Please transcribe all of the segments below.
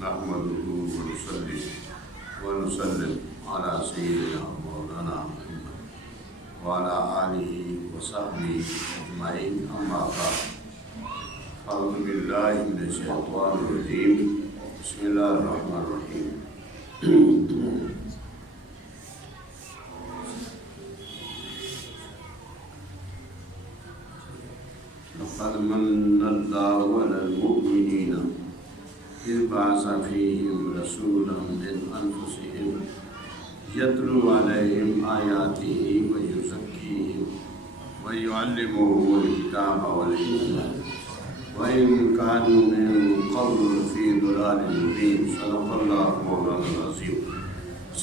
نحمده ونصلي ونسلم على سيدنا مولانا محمد وعلى آله وصحبه أجمعين أما بعد أعوذ بالله من الشيطان الرجيم بسم الله الرحمن الرحيم لقد من الله على المؤمنين إذ بعث فيهم رسولا من أنفسهم يتلو عليهم آياته ويزكيهم ويعلمهم الكتاب والحكمة وإن كانوا من قبل في ضلال مبين. صدق الله مولانا العظيم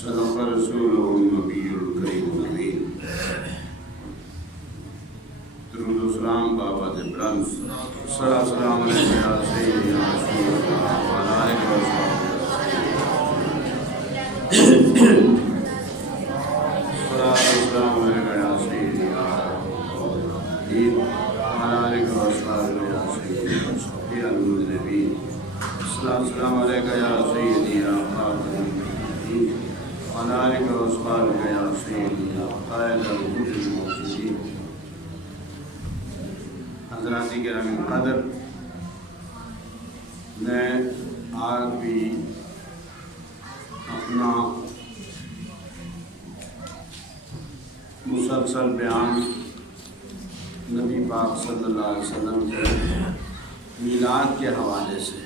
صدق رسوله النبي الكريم الأمين. درود و سلام بابا بلند السلام علیکم یا سیدی یا رسول اللہ وعلی آلہ و السلام علیکم یا سیدی یا رسول اللہ وعلی آلہ و سیدی المذنبین. السلام علیکم یا سیدی یا خاتم النبیین وعلی آلہ و یا سیدی یا قائد الوجود الموجودین. حضرات کرام قدر، میں آج بھی اپنا مسلسل بیان نبی پاک صلی اللہ علیہ وسلم کے میلاد کے حوالے سے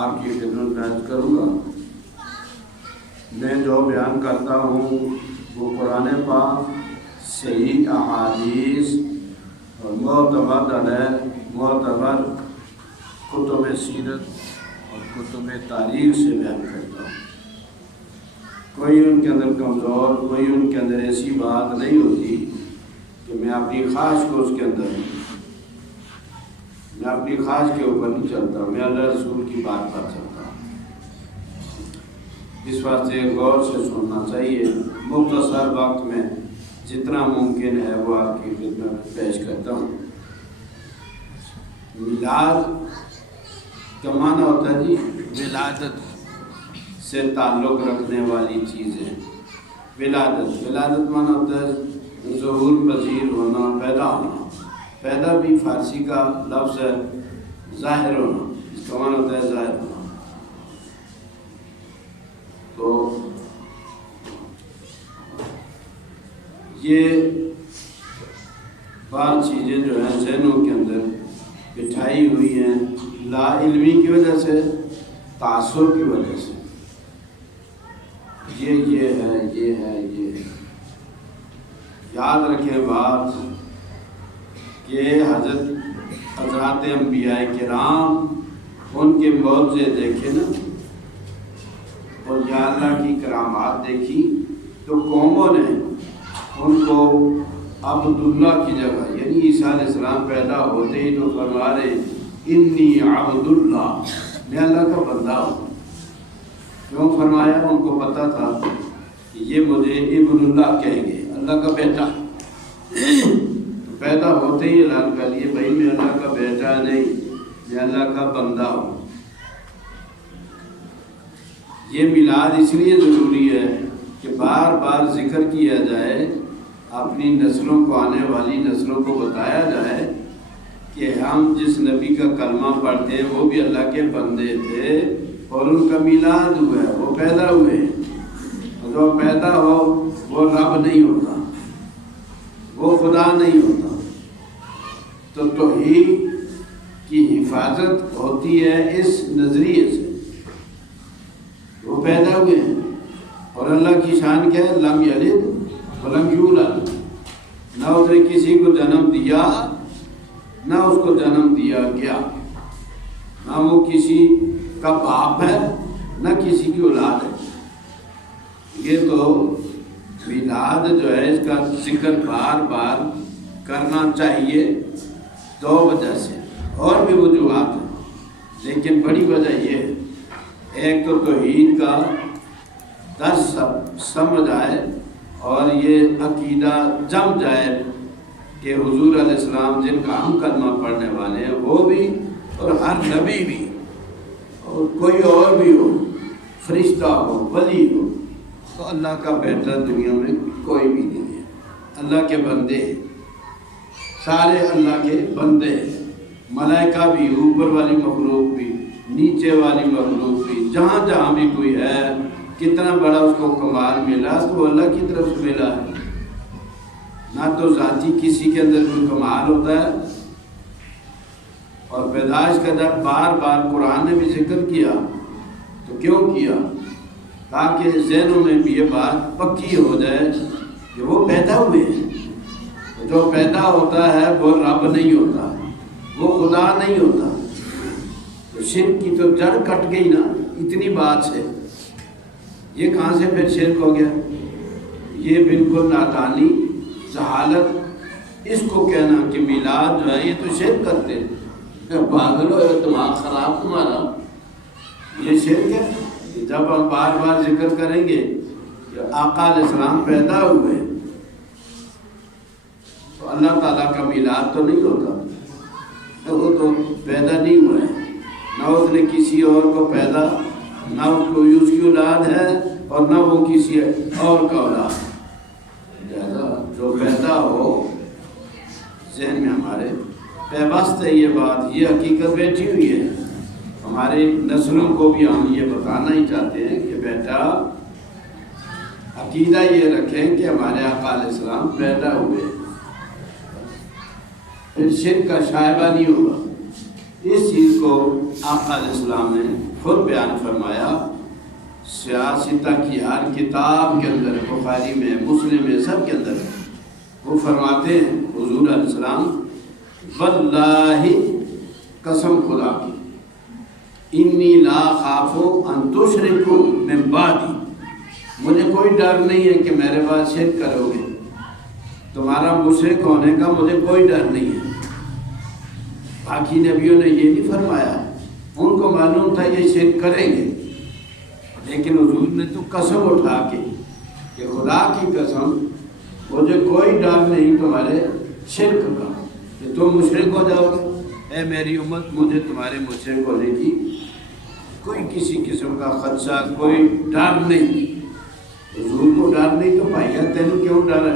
آپ کی خدمت میں عرض کروں گا. میں جو بیان کرتا ہوں وہ قرآن پاک، صحیح احادیث اور معتبر کتب سیرت اور کتب تاریخ سے بیان کرتا ہوں. کوئی ان کے اندر کمزور، کوئی ان کے اندر ایسی بات نہیں ہوتی کہ میں اپنی خواہش کو اس کے اندر میں اپنی خواہش کے اوپر نہیں چلتا. میں اللہ رسول کی بات پر چلتا ہوں. اس واسطے غور سے سننا چاہیے. مختصر وقت میں جتنا ممکن ہے وہ آپ کی خدمت میں پیش کرتا ہوں. میلاد کا معنی ہوتا ہے جی ولادت سے تعلق رکھنے والی چیزیں. ولادت معنی ہوتا ہے ظہور پذیر ہونا، پیدا ہونا. پیدا بھی فارسی کا لفظ ہے. ظاہر ہونا، اس کا معنی ہوتا ہے ظاہر ہونا. تو یہ بعض چیزیں جو ہیں ذہنوں کے اندر بٹھائی ہوئی ہیں لا علمی کی وجہ سے، تعصب کی وجہ سے. یہ ہے. یاد رکھیں بات کہ حضرات انبیاء کرام، ان کے معجزے دیکھے نا اور یا اللہ کی کرامات دیکھی تو قوموں نے ان کو عبداللہ کی جگہ، یعنی عیسیٰ علیہ السلام پیدا ہوتے ہی تو فرما رہے انی عبداللہ، میں اللہ کا بندہ ہوں. کیوں فرمایا؟ ان کو پتہ تھا کہ یہ مجھے ابن اللہ کہیں گے، اللہ کا بیٹا. تو پیدا ہوتے ہی اعلان کر لیے بھائی میں اللہ کا بیٹا نہیں، میں اللہ کا بندہ ہوں. یہ میلاد اس لیے ضروری ہے کہ بار بار ذکر کیا جائے، اپنی نسلوں کو، آنے والی نسلوں کو بتایا جائے کہ ہم جس نبی کا کلمہ پڑھتے ہیں وہ بھی اللہ کے بندے تھے اور ان کا میلاد ہوا ہے، وہ پیدا ہوئے ہیں. اور جو پیدا ہو وہ رب نہیں ہوتا، وہ خدا نہیں ہوتا. تو توحید کی حفاظت ہوتی ہے اس نظریے سے. وہ پیدا ہوئے ہیں اور اللہ کی شان کیا ہے؟ لم یلد ولم یولد. نہ اس نے کسی کو جنم دیا، نہ اس کو جنم دیا گیا. نہ وہ کسی کا باپ ہے، نہ کسی کی اولاد ہے. یہ تو میلاد جو ہے اس کا ذکر بار بار کرنا چاہیے دو وجہ سے. اور بھی وجوہات ہیں لیکن بڑی وجہ یہ ہے، ایک تو توحید کا درس سمجھ آئے اور یہ عقیدہ جم جائے کہ حضور علیہ السلام جن کا ہم کلمہ پڑھنے والے ہیں وہ بھی اور ہر نبی بھی اور کوئی اور بھی ہو، فرشتہ ہو، ولی ہو، تو اللہ کا بیٹا دنیا میں کوئی بھی نہیں ہے۔ اللہ کے بندے ہیں، سارے اللہ کے بندے ہیں، ملائکہ بھی، اوپر والی مخلوق بھی، نیچے والی مخلوق بھی، جہاں جہاں بھی کوئی ہے، کتنا بڑا اس کو کمال ملا تو اللہ کی طرف سے ملا ہے۔ نہ تو ذاتی کسی کے اندر کوئی کمال ہوتا ہے، اور پیدائش کا جب بار بار قرآن نے بھی ذکر کیا تو کیوں کیا؟ تاکہ ذہنوں میں بھی یہ بات پکی ہو جائے کہ وہ پیدا ہوئے ہیں، جو پیدا ہوتا ہے وہ رب نہیں ہوتا، وہ خدا نہیں ہوتا۔ تو شرک کی تو جڑ کٹ گئی نا اتنی بات سے، یہ کہاں سے پھر شرک ہو گیا؟ یہ بالکل نادانی، جہالت، اس کو کہنا کہ میلاد جو ہے یہ تو شرک کرتے ہیں، پاگل ہو، دماغ خراب تمہارا، یہ شرک ہے۔ جب ہم بار بار ذکر کریں گے کہ آقا علیہ السلام پیدا ہوئے تو اللہ تعالیٰ کا میلاد تو نہیں ہوتا، وہ تو پیدا نہیں ہوا ہے، نہ اس نے کسی اور کو پیدا، نہ کوئی اس کی اولاد ہے اور نہ وہ کسی اور کا اولاد۔ لہذا جو پیدا ہو، ذہن میں ہمارے پیوست ہے یہ بات، یہ حقیقت بیٹھی ہوئی ہے۔ ہماری نسلوں کو بھی ہم یہ بتانا ہی چاہتے ہیں کہ بیٹا عقیدہ یہ رکھیں کہ ہمارے آقا علیہ السلام پیدا ہوئے، پھر شرک کا شائبہ نہیں ہوگا۔ اس چیز کو آقا علیہ السلام نے خود بیان فرمایا، سیاستہ کی ہر کتاب کے اندر، بخاری میں، مسلم میں، سب کے اندر وہ فرماتے ہیں حضور علیہ السلام، واللہ قسم خدا کی، انی لا خافو ان تشرکو من بعدی، مجھے کوئی ڈر نہیں ہے کہ میرے بعد شرک کرو گے، تمہارا مشرک ہونے کا مجھے کوئی ڈر نہیں ہے۔ باقی نبیوں نے یہ نہیں فرمایا، ان کو معلوم تھا یہ شرک کریں گے، لیکن حضور نے تو قسم اٹھا کے کہ خدا کی قسم مجھے کوئی ڈر نہیں تمہارے شرک کا کہ تم مشرک ہو جاؤ گے۔ اے میری امت، مجھے تمہارے مشرک ہونے کی کوئی کسی قسم کا خدشہ، کوئی ڈر نہیں۔ حضور کو ڈر نہیں تو بھائیا تینوں کیوں ڈر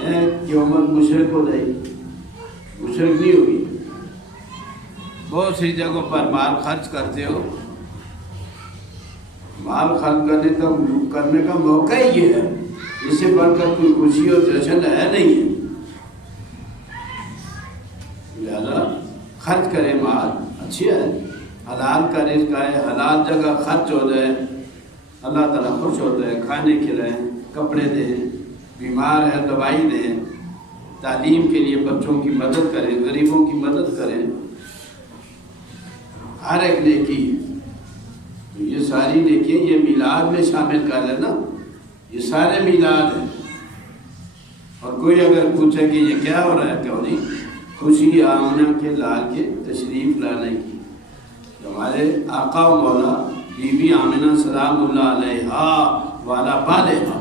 ہے کہ امت مشرک ہو جائے گی؟ مشرک نہیں ہوگی۔ بہت سی جگہوں پر مال خرچ کرتے ہو، مال خرچ کرنے کا موقع ہی یہ ہے، اس سے بڑھ کر کوئی خوشی اور جشن ہے نہیں ہے۔ لہذا خرچ کرے، مال اچھی ہے، حلال کا رزق ہے، حلال جگہ خرچ ہو جائے، اللہ تعالیٰ خوش ہوتا ہے، کھانے کھلائیں، کپڑے دیں، بیمار ہے دوائی دیں، تعلیم کے لیے بچوں کی مدد کریں، غریبوں کی مدد کریں، ہر ایک نیکی، یہ ساری نیکیاں یہ میلاد میں شامل کر لینا، یہ سارے میلاد ہیں۔ اور کوئی اگر پوچھے کہ یہ کیا ہو رہا ہے، کیوں نہیں، خوشی آمنہ کے لال کے تشریف لانے کی، ہمارے آقا و مولا بی بی آمنہ سلام اللہ علیہا والا بالہا،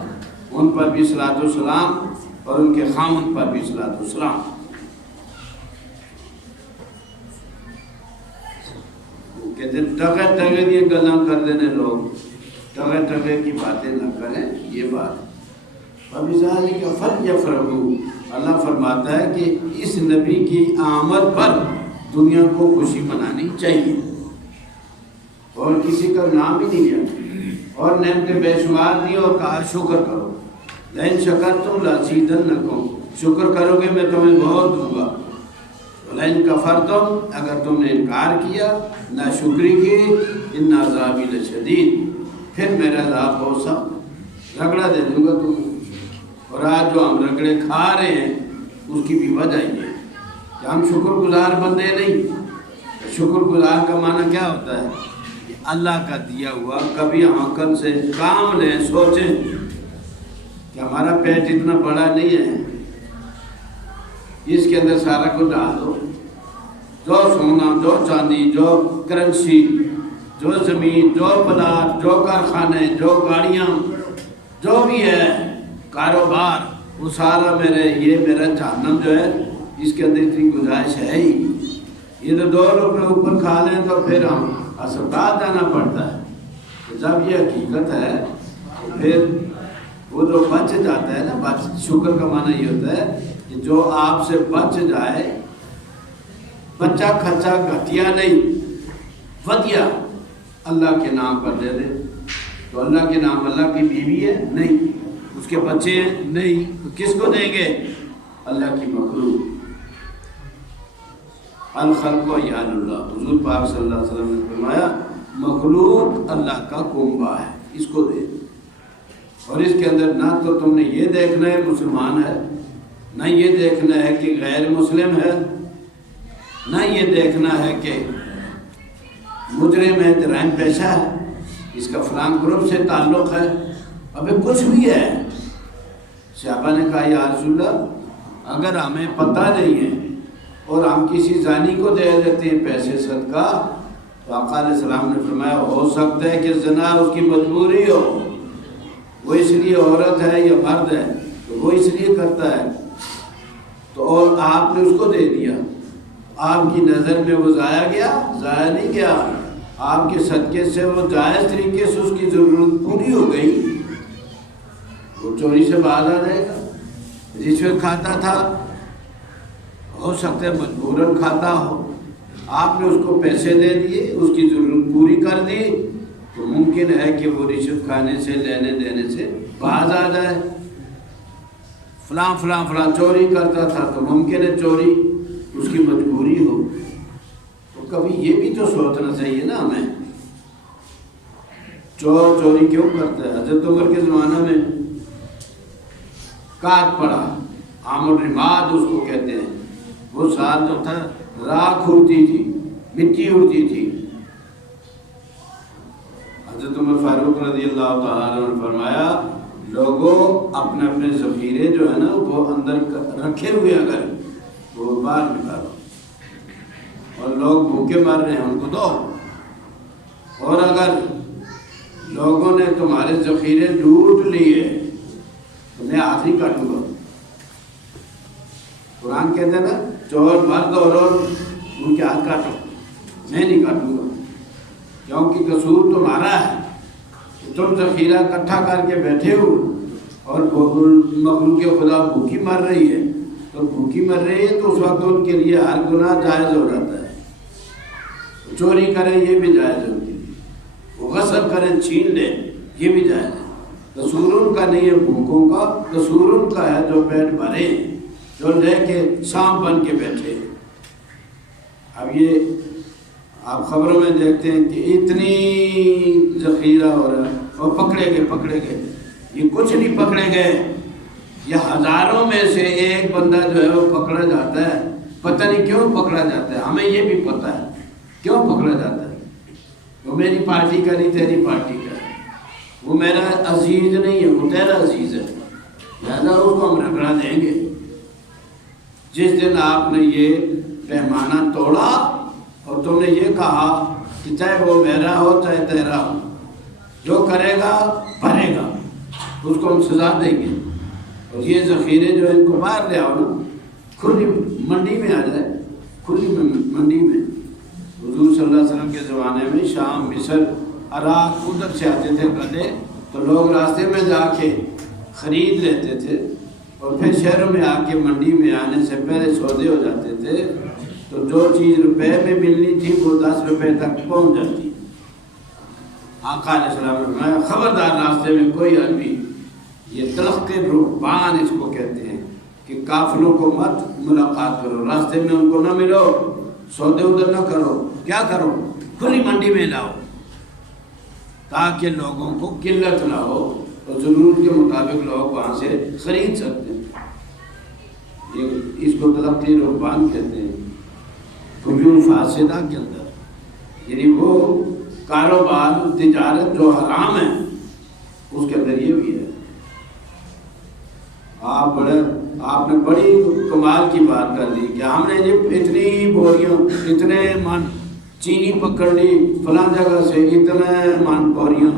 ان پر بھی صلاۃ و سلام اور ان کے خامن پر بھی صلاۃ و سلام۔ کہتے ہیں ٹگے ٹگے یہ گلاں کر دینے، لوگ ٹگے ٹگے کی باتیں نہ کریں، یہ بات۔ فَبِذَلِكَ فَلْيَفْرَحُوا، اللہ فرماتا ہے کہ اس نبی کی آمد پر دنیا کو خوشی منانی چاہیے، اور کسی کا نام ہی نہیں لیا، اور نعمتیں بے شمار دی اور کہا شکر کرو، لَإِن شَكَرْتُمْ لَأَزِيدَنَّكُمْ، شکر کرو گے میں تمہیں بہت دوں گا، وَلَئِن كَفَرْتُمْ، اگر تم نے انکار کیا، ناشکری کی، إِنَّ عَذَابِي لَشَدِيدٌ، پھر میرا عذاب بہت سخت، رگڑا دے دوں گا تمہیں۔ اور آج جو ہم رگڑے کھا رہے ہیں اس کی بھی وجہ یہ ہے کہ ہم شکر گزار بندے نہیں۔ شکر گزار کا معنی کیا ہوتا ہے؟ کہ اللہ کا دیا ہوا، کبھی ہم عقل سے کام لیں، سوچیں کہ ہمارا پیٹ اتنا بڑا نہیں ہے، اس کے اندر سارا کچھ ڈال دو، جو سونا، جو چاندی، جو کرنسی، جو زمین، جو پلاٹ، جو کارخانے، جو گاڑیاں، جو بھی ہے کاروبار، وہ سارا یہ میرا جہنم جو ہے اس کے اندر اتنی گنجائش ہے ہی، یہ تو 2 روپے اوپر کھا لیں تو پھر ہم اسپتال جانا پڑتا ہے. جب یہ حقیقت ہے تو پھر وہ جو بچ جاتا ہے نا، شکر کا معنی یہ ہوتا ہے کہ جو آپ سے بچ جائے، بچہ کھچا گھٹیا نہیں، ودیا اللہ کے نام پر دے دے. تو اللہ کے نام، اللہ کی بیوی ہے نہیں، اس کے بچے ہیں نہیں، تو کس کو دیں گے؟ اللہ کی مخلوق. الخلق و عیال اللہ، حضور پاک صلی اللہ علیہ وسلم نے فرمایا مخلوق اللہ کا کنبہ ہے، اس کو دے. اور اس کے اندر نہ تو تم نے یہ دیکھنا ہے مسلمان ہے، نہ یہ دیکھنا ہے کہ غیر مسلم ہے، نہ یہ دیکھنا ہے کہ مجرم ہے، جرائم پیشہ ہے، اس کا فلان گروپ سے تعلق ہے. ابھی کچھ بھی ہے. صحابہ نے کہا یا رسول اللہ اگر ہمیں پتہ نہیں ہے اور ہم کسی زانی کو دے دیتے ہیں پیسے صدقہ، تو آقا علیہ السلام نے فرمایا ہو سکتا ہے کہ زنا اس کی مجبوری ہو، وہ اس لیے عورت ہے یا مرد ہے تو وہ اس لیے کرتا ہے، تو اور آپ نے اس کو دے دیا. آپ کی نظر میں وہ ضائع گیا؟ ضائع نہیں گیا. آپ کے صدقے سے وہ جائز طریقے سے اس کی ضرورت پوری ہو گئی. وہ چوری سے باز آ جائے گا. رشوت کھاتا تھا، ہو سکتا ہے مجبوراً کھاتا ہو، آپ نے اس کو پیسے دے دیے، اس کی ضرورت پوری کر دی، تو ممکن ہے کہ وہ رشوت کھانے سے، لینے دینے سے باز آ جائے. فلاں چوری کرتا تھا تو ممکن ہے چوری اس کی مجبوری ہو. تو کبھی یہ بھی تو سوچنا چاہیے نا ہمیں، چور چوری کیوں کرتا ہے؟ حضرت عمر کے زمانہ میں کات پڑا، عام الرماد اس کو کہتے ہیں، وہ سال جو تھا راکھ اڑتی تھی، مٹی اڑتی تھی. حضرت عمر فاروق رضی اللہ تعالیٰ عنہ نے فرمایا لوگوں اپنے اپنے ذخیرے جو ہے نا وہ اندر رکھے ہوئے اگر وہ باہر نکالو، اور لوگ بھوکے مر رہے ہیں ان کو دو، اور اگر لوگوں نے تمہارے ذخیرے لوٹ لیے تو میں ہاتھ نہیں کاٹوں گا. قرآن کہتے ہیں نا چور مرد اور ان کے ہاتھ کاٹو، میں نہیں کاٹوں گا، کیونکہ قصور تمہارا ہے. تم ذخیرہ اکٹھا کر کے بیٹھے ہو اور مخلوق خدا بھوکی مر رہی ہے، تو بھوکی مر رہی ہے تو اس وقت ان کے لیے ہر گناہ جائز ہو جاتا ہے. چوری کریں یہ بھی جائز ہوتی ہے، وہ غصب کریں چھین لیں یہ بھی جائز ہے. قصور ان کا نہیں ہے بھوکوں کا، قصور ان کا ہے جو پیٹ بھرے، جو لے کے سانپ بن کے بیٹھے. اب یہ آپ خبروں میں دیکھتے ہیں کہ اتنی ذخیرہ ہو رہا ہے اور پکڑے گئے. یہ کچھ نہیں پکڑے گئے، یہ ہزاروں میں سے ایک بندہ جو ہے وہ پکڑا جاتا ہے. پتہ نہیں کیوں پکڑا جاتا ہے، ہمیں یہ بھی پتہ ہے کیوں پکڑا جاتا ہے. وہ میری پارٹی کا نہیں، تیری پارٹی کا ہے، وہ میرا عزیز نہیں ہے، وہ تیرا عزیز ہے، لہذا اس کو ہم رگڑا دیں گے. جس دن آپ نے یہ پیمانہ توڑا اور تم نے یہ کہا کہ چاہے وہ میرا ہو چاہے تیرا ہو، جو کرے گا بھرے گا، اس کو ہم سزا دیں گے. اور یہ ذخیرے جو ان کو باہر لے آؤ نا، کھلی منڈی میں آ جائے، کھلی منڈی میں. حضور صلی اللہ علیہ وسلم کے زمانے میں شام، مصر، عراق ادھر سے آتے تھے گدے، تو لوگ راستے میں جا کے خرید لیتے تھے اور پھر شہروں میں آ کے منڈی میں آنے سے پہلے سودے ہو جاتے تھے. تو جو چیز روپے میں ملنی تھی وہ 10 روپے تک پہنچ جاتی. آقا علیہ السلام نے فرمایا خبردار راستے میں کوئی آدمی، یہ تلخ کے رہبان اس کو کہتے ہیں، کہ قافلوں کو مت ملاقات کرو، راستے میں ان کو نہ ملو، سودے ادھر نہ کرو. کیا کرو؟ کھلی منڈی میں لاؤ تاکہ لوگوں کو قلت نہ ہو اور ضرورت کے مطابق لوگ وہاں سے خرید سکتے ہیں. اس کو تلقی رہبان کہتے ہیں. فجور فاسدہ کے اندر، یعنی وہ کاروبار تجارت جو حرام ہے اس کے اندر یہ بھی ہے. آپ نے بڑی کمال کی بات کر دی کہ ہم نے اتنی بوریاں، اتنے من چینی پکڑ لی فلاں جگہ سے، اتنے من بوریاں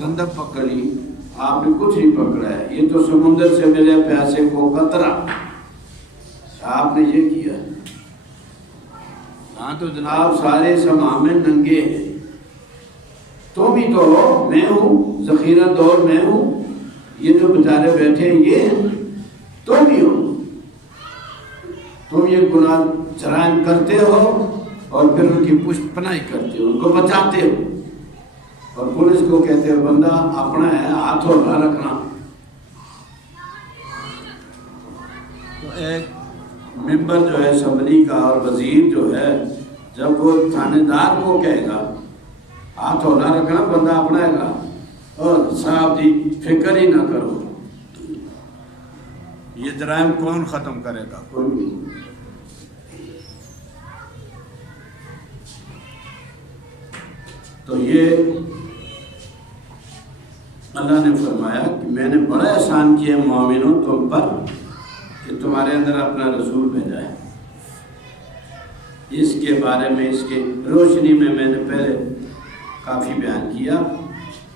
گندم پکڑ لی. آپ نے کچھ نہیں پکڑا ہے، یہ تو سمندر سے ملے پیاسے کو قطرہ آپ نے یہ کیا. ہاں تو جناب سارے سما میں ننگے ہیں، تم ہی تو ہو، میں ہوں، ذخیرہ دور میں ہوں، یہ جو بیچارے بیٹھے ہیں یہ ہیں، تم ہی ہو، تم یہ گناہ جرائم کرتے ہو اور پھر ان کی پشت پناہی کرتے ہو، ان کو بچاتے ہو، اور پولیس کو کہتے ہو بندہ اپنا ہے، ہاتھ اور نہ رکھنا۔ تو ایک ممبر جو ہے اسمبلی کا اور وزیر جو ہے، جب وہ تھانے دار کو کہے گا ہاتھ اور نہ رکھنا، بندہ اپنا ہے گا اور صاحب جی فکر ہی نہ کرو، یہ جرائم کون ختم کرے گا؟ کوئی نہیں۔ تو یہ اللہ نے فرمایا کہ میں نے بڑا احسان کیا مومنوں تم پر کہ تمہارے اندر اپنا رسول بھیجا ہے۔ اس کے بارے میں، اس کے روشنی میں نے پہلے کافی بیان کیا،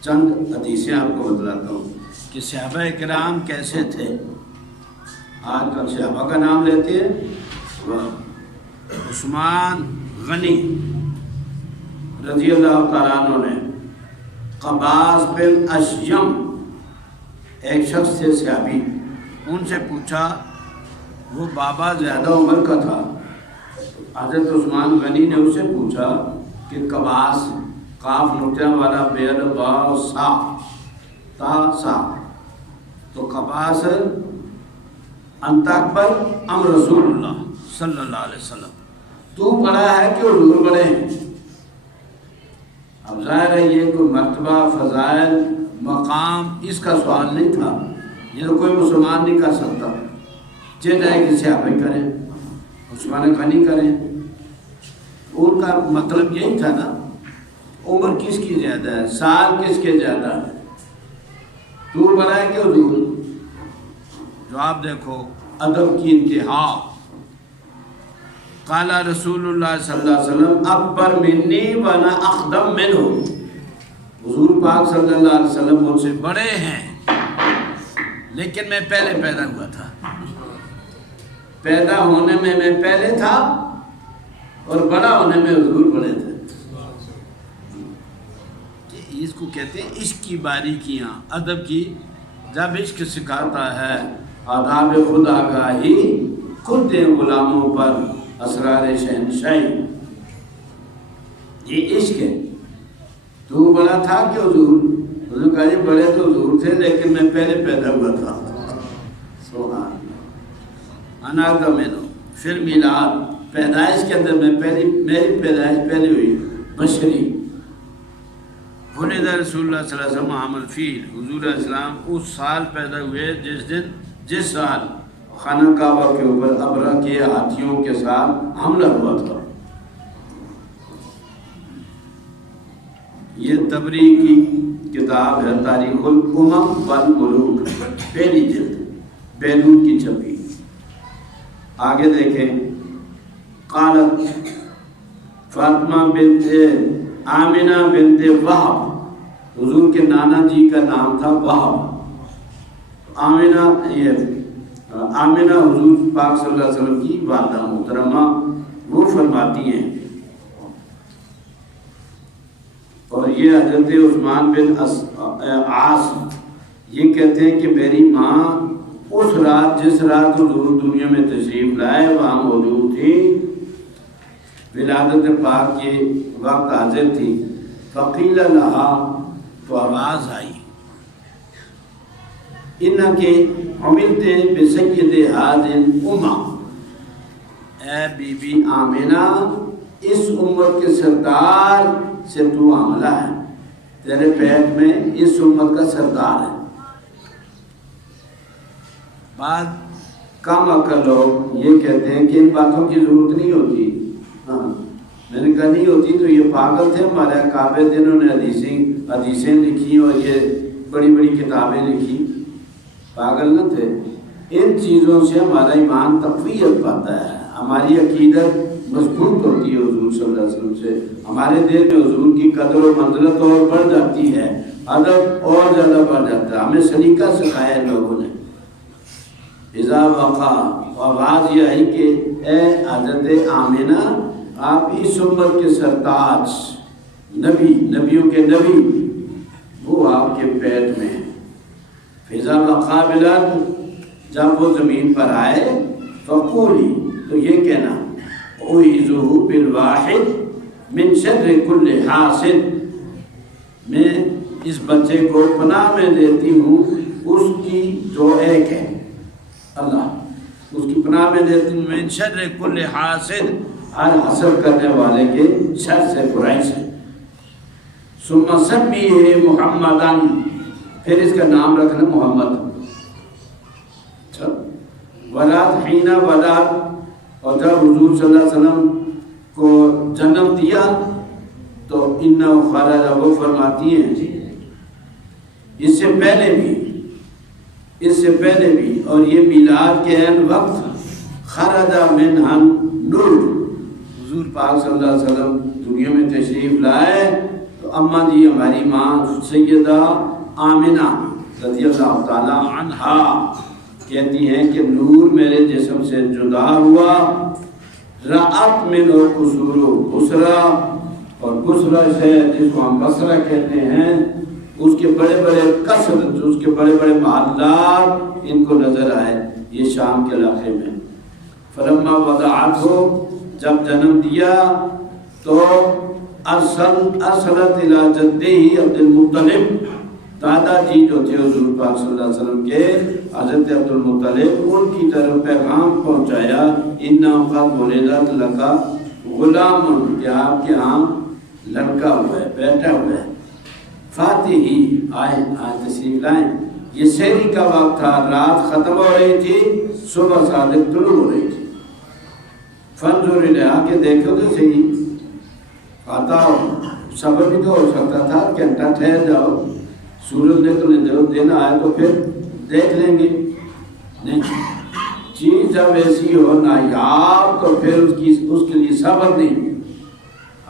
چند حدیثیں آپ کو بتلاتا ہوں کہ صحابہ کرام کیسے تھے۔ آج کل صحابہ کا نام لیتے ہیں، عثمان غنی رضی اللہ تعالیٰ عنہ نے قباس بن اشیم ایک شخص تھے صحابی، ان سے پوچھا، وہ بابا زیادہ عمر کا تھا، حضرت عثمان غنی نے اس سے پوچھا کہ قباس، قاف نقطہ والا بیر با سا تا سا، تو قباس انت اکبر ام رسول اللہ صلی اللہ علیہ وسلم، تو بڑا ہے کہ حضور بڑے ہیں؟ اب ظاہر ہے یہ کوئی مرتبہ، فضائل، مقام اس کا سوال نہیں تھا، یہ تو کوئی مسلمان نہیں کر سکتا، چاہے جائے کہ صحابہ ہی کریں، عثمان غنی کریں، ان کا مطلب یہی تھا نا، عمر کس کی زیادہ ہے، سال کس کے زیادہ ہے، تو بڑا ہے کہ حضور؟ جواب دیکھو، ادب کی انتہا، قال رسول اللہ صلی اللہ علیہ وسلم اکبر منی وانا اقدم منہ، حضور پاک صلی اللہ علیہ وسلم مجھ سے بڑے ہیں لیکن میں پہلے پیدا ہوا تھا، پیدا ہونے میں میں پہلے تھا اور بڑا ہونے میں حضور بڑے تھے۔ اس کو کہتے ہیں عشق کی باریکیاں، ادب کی، جب عشق سکھاتا ہے آداب خود آگاہی، خود دے غلاموں پر اسرار شہنشاہی، یہ عشق ہے۔ تو بڑا تھا کہ حضور؟ حضور کہا جی بڑے تو حضور تھے لیکن میں پہلے پیدا ہوا تھا۔ سبحان اللہ، اناتا میں دو، پھر میلاد، پیدائش کے اندر میں میری پیدائش پہلے ہوئی، بشری۔ ولد رسول اللہ صلی اللہ علیہ وسلم عام الفیل، حضور علیہ السلام اس سال پیدا ہوئے جس سال خانہ کعبہ کے اوپر ابرہ کے ہاتھیوں کے ساتھ حملہ ہوا تھا۔ یہ تبری کی کتاب ہے، تاریخ الامم والملوک، پہلی جلد، بیروت کی چھپی۔ آگے دیکھیں، قالت فاطمہ بنت آمنہ بنت وہب، حضور کے نانا جی کا نام تھا وہب۔ آمنہ حضور پاک صلی اللہ علیہ وسلم کی والدہ محترمہ، وہ فرماتی ہیں، اور یہ حضرت عثمان بن عاص یہ کہتے ہیں کہ میری ماں اس رات، جس رات حضور دنیا میں تشریف لائے، وہاں موجود تھی، ولادت پاک کے وقت حاضر تھی۔ فقیل لہا، تو آواز آئی، انکے عملتے بسید ہذہ الامہ، اے بی بی آمنہ، اس امت کے سردار سے تو عاملہ ہے، تیرے پیٹ میں اس امت کا سردار ہے۔ بعد کم عقل لوگ یہ کہتے ہیں کہ ان باتوں کی ضرورت نہیں ہوتی، میں نے کہا نہیں ہوتی تو یہ پاگل تھے ہمارے کعبے، جنہوں نے حدیثیں لکھی اور یہ بڑی بڑی کتابیں لکھی، پاگل نہ تھے۔ ان چیزوں سے ہمارا ایمان تقویت پاتا ہے، ہماری عقیدت مضبوط ہوتی ہے حضور صلی اللہ علیہ وسلم سے، ہمارے دل میں حضور کی قدر و منزلت اور بڑھ جاتی ہے، ادب اور زیادہ بڑھ جاتا ہے۔ ہمیں سلیقہ سکھایا لوگوں نے۔ اذا وقع، آواز یہ آئی کہ اے حضرت آمنہ، آپ اس امت کے سرتاج نبی، نبیوں کے نبی، وہ آپ کے پیٹ میں ہیں۔ فضا مقابلہ، جب وہ زمین پر آئے فقولی، تو یہ کہنا اعوذ بالواحد من شر کل حاسد، میں اس بچے کو پناہ میں دیتی ہوں اس کی جو ایک ہے، اللہ اس کی پناہ میں دیتی ہوں، من شر کل حاسد، ہر حسد کرنے والے کے شر سے، برائی سے۔ ثم سمیہ محمدً، پھر اس کا نام رکھنا محمد۔ ولاد حین ولاد، اور جب حضور صلی اللہ علیہ وسلم کو جنم دیا تو انہ خرج، وہ فرماتی ہیں جی اس سے پہلے بھی اور یہ میلاد کے عین وقت خرج منہا نور، حضور پاک صلی اللہ علیہ وسلم دنیا میں تشریف لائے تو اماں جی ہماری ماں سیدہ آمنہ رضی اللہ تعالی عنہا کہتی ہیں کہ نور میرے جسم سے جدا ہوا، رأت من قصور بصرہ، اور بصرہ سے جس کو ہم بصرہ کہتے ہیں، اس کے بڑے بڑے قصر، اس کے بڑے بڑے محلات ان کو نظر آئے، یہ شام کے علاقے میں۔ فلما وضعته، جب جنم دیا تو ارسلت الی جدہ عبد المطلب، دادا جی جو تھے حضور پاک صلی اللہ علیہ وسلم کے، حضرت عبد المطلب، ان کی طرف پیغام پہنچایا، انہ قد ولدت لک غلام، کہ آپ کے ہاں لڑکا ہوا ہے، بیٹا ہوا ہے، فاتحی، آئیں تشریف لائیں۔ یہ سحری کا وقت تھا، رات ختم ہو رہی تھی، صبح صادق طلوع ہو رہی تھی۔ فانظر الیہ، کے دیکھو تو صحیح، آتا صبر بھی تو ہو سکتا تھا، گھنٹہ ٹھہر جاؤ، سورج نکلنے دو، دن آئے تو پھر دیکھ لیں گے، نہیں، چیز جب ایسی ہو نایاب تو پھر اس کے لیے صبر نہیں،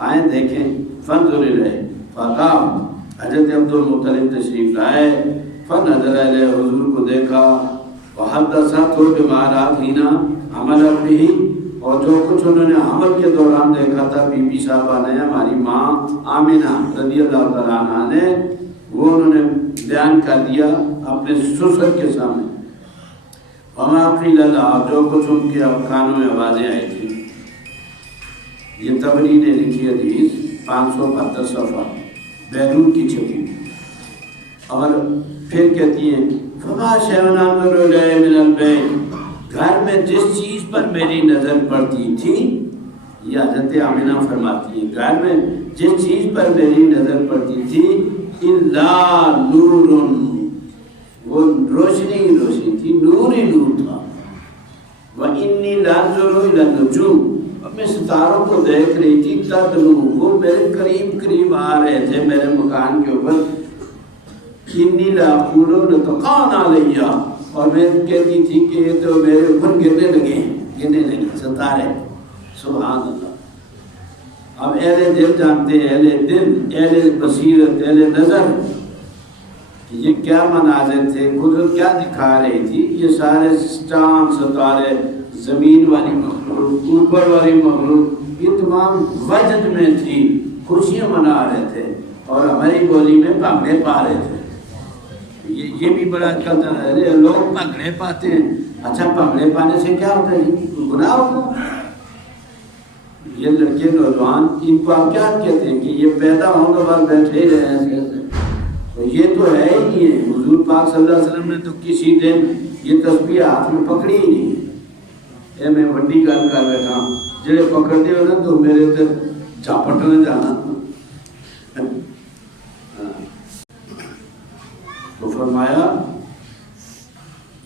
آئیں دیکھیں۔ فانظر الیہ، فقام، حضرت عبد المطلب تشریف لائے، فنظر الیہ، حضور کو دیکھا، وحدثته بما رأت حین حملت بہ، اور جو کچھ انہوں نے حمل کے دوران دیکھا تھا بی بی صاحبہ نے، ہماری ماں آمنہ رضی اللہ تعالیٰ عنہ نے، وہ انہوں نے بیان کر دیا اپنے سسر کے سامنے۔ وما قیل لها، جو کچھ ان کے کانوں میں آوازیں آئی تھی۔ یہ طبری نے لکھی حدیث 572 صفحہ، بیرون کی چھپی، اور پھر کہتی ہیں فما شیء انظر الیہ من البیت، گھر میں جس چیز پر میری نظر پڑتی تھی، یہ حضرت آمنہ فرماتی ہیں، گھر میں جس چیز پر میری نظر پڑتی تھی، الا نور، وہ روشنی تھی، نور ہی نور تھا۔ وانی لانظر الی النجوم، میں ستاروں کو دیکھ رہی تھی، تدنو، وہ میرے قریب آ رہے تھے میرے مکان کے اوپر، انی لاقول لتقان علیہ، اور میں کہتی تھی کہ یہ تو میرے اوپر گرنے لگے ستارے، سبحان اللہ۔ اب اہل دل جانتے ہیں، اہل دل، اہل بصیرت، اہل نظر، کہ یہ کیا مناظر تھے، قدرت کیا دکھا رہی تھی، یہ سارے چاند ستارے، زمین والی مخلوق، اوپر والی مخلوق، یہ تمام وجد میں تھی، خوشیاں منا رہے تھے، اور ہماری بولی میں بھنگڑے پا رہے تھے۔ یہ بھی بڑا چلتا ہے، لوگ بھنگڑے پاتے ہیں، اچھا بھنگڑے پانے سے کیا ہوتا ہے جی، گناہ ہوتا ہے؟ یہ لڑکے نوجوان، ان کو آپ کیا کہتے ہیں کہ یہ پیدا ہوں گے بعد بیٹھے ہی رہے ہیں، تو یہ تو ہے ہی نہیں ہے۔ حضور پاک صلی اللہ علیہ وسلم نے تو کسی دن یہ تسبیح ہاتھ میں پکڑی ہی نہیں۔ اے میں وڈی گل کر بیٹھا، جڑے پکڑتے ہو نا تو میرے تے جھپٹ نہ جانا۔ تو فرمایا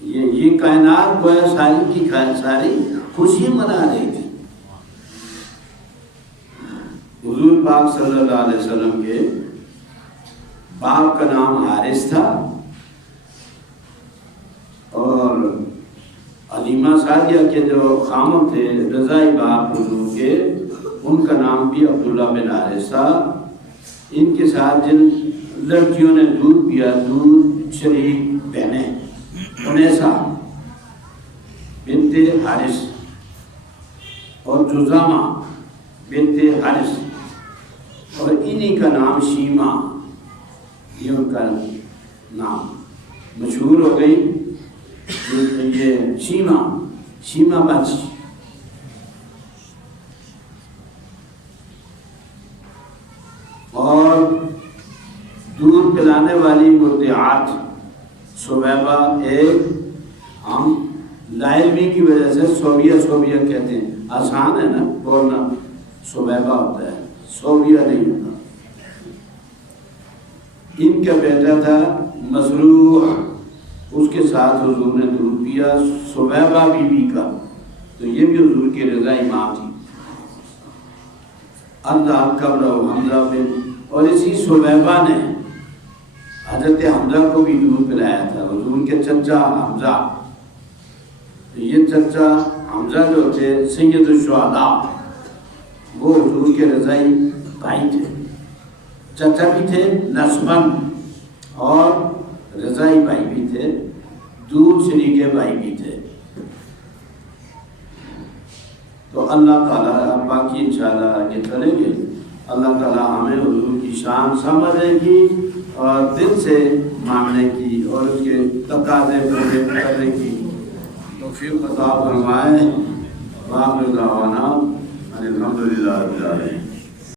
یہ کائنات گویا ساری کی ساری خوشی منا رہی تھی۔ حضور پاک صلی اللہ علیہ وسلم کے باپ کا نام حارث تھا، اور علیمہ سعدیہ کے جو خامد تھے، رضائی باپ حضور کے، ان کا نام بھی عبداللہ بن حارث تھا۔ ان کے ساتھ جن لڑکیوں نے دودھ پیا، دودھ شریک بہنیں، انیسا بنت حارث اور جزامہ بنت حارث، اور انہی کا نام شیمہ، یہ ان کا نام مشہور ہو گئی، یہ شیمہ بچ۔ اور دودھ پلانے والی مرضعات ثویبہ، ایک ہم لاعلمی کی وجہ سے صوبیہ کہتے ہیں، آسان ہے نا بولنا، ثویبہ ہوتا ہے، صوبیہ نہیں ہوتا۔ ان کا بیٹا تھا مزروع، اس کے ساتھ حضور نے دودھ پیا، ثویبہ بی بی کا، تو یہ بھی حضور کی رضائی ماں تھی۔ اللہ قبر حمزہ بن، اور اسی ثویبہ نے حضرت حمزہ کو بھی دودھ پلایا تھا، حضور کے چچا حمزہ۔ یہ چچا حمزہ جو تھے سید الشہداء، وہ حضور کے رضائی بھائی تھے، چچا بھی تھے نسباً اور رضائی بھائی بھی تھے، دودھ شریک بھائی بھی تھے۔ تو اللہ تعالیٰ باقی انشاءاللہ آگے چلیں گے، اللہ تعالیٰ ہمیں حضور کی شان سمجھنے کی اور دل سے ماننے کی اور اس کے تقاضے پورے کرنے کی توفیق عطا فرمائے۔ وآخر دعوانا الحمدللہ رب العالمین۔